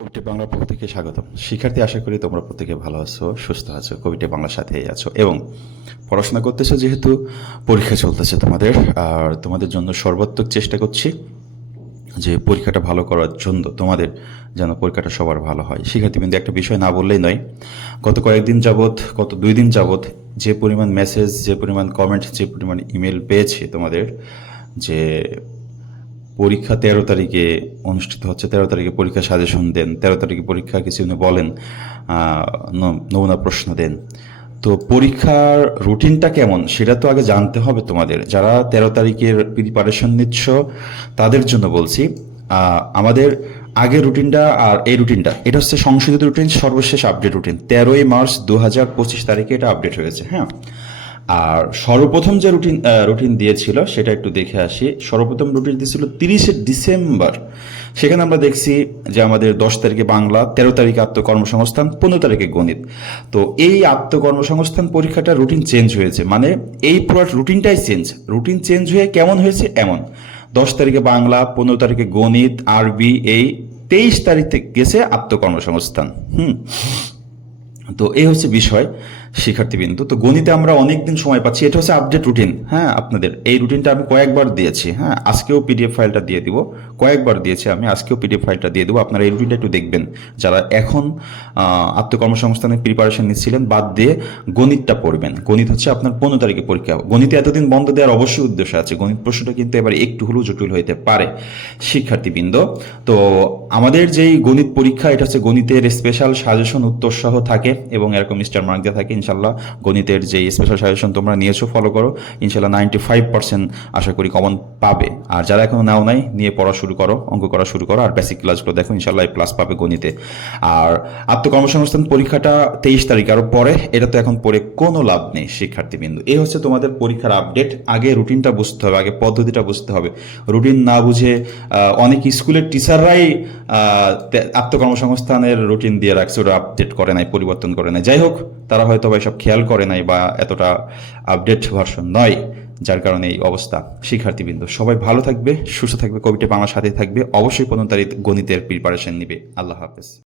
কবিটি বাংলা থেকে স্বাগতম। শিক্ষার্থী, আশা করি তোমরা প্রত্যেকে ভালো আছো, সুস্থ আছো, কবিটি বাংলার সাথেই আছো এবং পড়াশোনা করতেছো যেহেতু, পরীক্ষা চলতেছে তোমাদের, আর তোমাদের জন্য সর্বাত্মক চেষ্টা করছি যে পরীক্ষাটা ভালো করার জন্য তোমাদের যেন পরীক্ষাটা সবার ভালো হয়। শিক্ষার্থী কিন্তু একটা বিষয় না বললেই নয়, গত কয়েকদিন যাবৎ, গত দুই দিন যাবৎ যে পরিমাণ মেসেজ যে পরিমাণ কমেন্ট যে পরিমাণ ইমেল পেয়েছি তোমাদের যে পরীক্ষা তেরো তারিখে অনুষ্ঠিত হচ্ছে, তেরো তারিখে পরীক্ষা সাজেশন দেন, তেরো তারিখে পরীক্ষা কিছু বলেন নমুনা প্রশ্ন দেন। তো পরীক্ষার রুটিনটা কেমন সেটা তো আগে জানতে হবে তোমাদের। যারা তেরো তারিখের প্রিপারেশন নিচ্ছ, তাদের জন্য বলছি আমাদের আগের রুটিনটা আর এই রুটিনটা, এটা হচ্ছে সংশোধিত রুটিন, সর্বশেষ আপডেট রুটিন। তেরোই মার্চ দু হাজার পঁচিশ তারিখে এটা আপডেট হয়েছে হ্যাঁ? আর সর্বপ্রথম যে রুটিন রুটিন দিয়েছিল, সেটা একটু দেখে আসি। সর্বপ্রথম রুটিন দিয়েছিল তিরিশে ডিসেম্বর। সেখানে আমরা দেখছি যে আমাদের দশ তারিখে বাংলা, তেরো তারিখে আত্মকর্মসংস্থান, পনেরো তারিখে গণিত। তো এই আত্মকর্মসংস্থান পরীক্ষাটা রুটিন চেঞ্জ হয়েছে। মানে এই পুরো রুটিনটাই চেঞ্জ। রুটিন চেঞ্জ হয়ে কেমন হয়েছে? এমন। দশ তারিখে বাংলা, পনেরো তারিখে গণিত, আরবি, এই তেইশ তারিখ থেকে গেছে আত্মকর্মসংস্থান। হুম। তো এই হচ্ছে বিষয়। শিক্ষার্থীবৃন্দ। তো গণিতে আমরা অনেক দিন সময় পাচ্ছি। এটা হচ্ছে আপডেট রুটিন হ্যাঁ আপনাদের এই রুটিনটা আমি কয়েকবার দিয়েছি। হ্যাঁ আজকেও পিডিএফ ফাইলটা দিয়ে দিব। কয়েকবার দিয়েছি আমি, আজকেও পিডিএফ ফাইলটা দিয়ে দেবো। আপনারা এই রুটিনটা একটু দেখবেন। যারা এখন আত্মকর্মসংস্থানের প্রিপারেশন নিচ্ছিলেন, বাদ দিয়ে গণিতটা পড়বেন। গণিত হচ্ছে আপনার পনেরো তারিখে পরীক্ষা। গণিতে এতদিন বন্ধ দেওয়ার অবশ্যই উদ্দেশ্য আছে। গণিত প্রশ্নটা কিন্তু এবার একটু হলেও জটিল হইতে পারে, শিক্ষার্থীবৃন্দ। তো আমাদের যেই গণিত পরীক্ষা, এটা হচ্ছে গণিতের স্পেশাল সাজেশন উত্তর সহ থাকে এবং এরকম স্টার মার্ক দেওয়া থাকে ইনশাল্লাহ গণিতের যে স্পেশাল সাজেশন তোমরা নিয়েছো ফলো করো। ইনশাল্লাহ নাইনটি ফাইভ পার্সেন্ট আশা করি কমন পাবে। আর যারা এখনও নাও নাই, নিয়ে পড়া শুরু করো, অঙ্ক করা শুরু করো, আর বেসিক ক্লাসগুলো দেখো ইনশাল্লাহ প্লাস পাবে গণিতে। আর আত্মকর্মসংস্থান পরীক্ষাটা তেইশ তারিখ আরও পরে, এটা তো এখন পড়ে কোনো লাভ নেই, শিক্ষার্থীবৃন্দু। এই হচ্ছে তোমাদের পরীক্ষার আপডেট আগে রুটিনটা বুঝতে হবে, আগে পদ্ধতিটা বুঝতে হবে। রুটিন না বুঝে অনেক স্কুলের টিচাররাই আত্মকর্মসংস্থানের রুটিন দিয়ে রাখছে ওটা আপডেট করে নাই, পরিবর্তন করে নাই। যাই হোক, তারা হয়তো বা এসব খেয়াল করে নাই বা এতটা আপডেট ভার্সন নয়, যার কারণে এই অবস্থা। শিক্ষার্থীবৃন্দ, সবাই ভালো থাকবে, সুস্থ থাকবে কবিটা বাংলার সাথে থাকবে। অবশ্যই পনেরো তারিখ গণিতের প্রিপারেশন নিবে। আল্লাহ হাফেজ।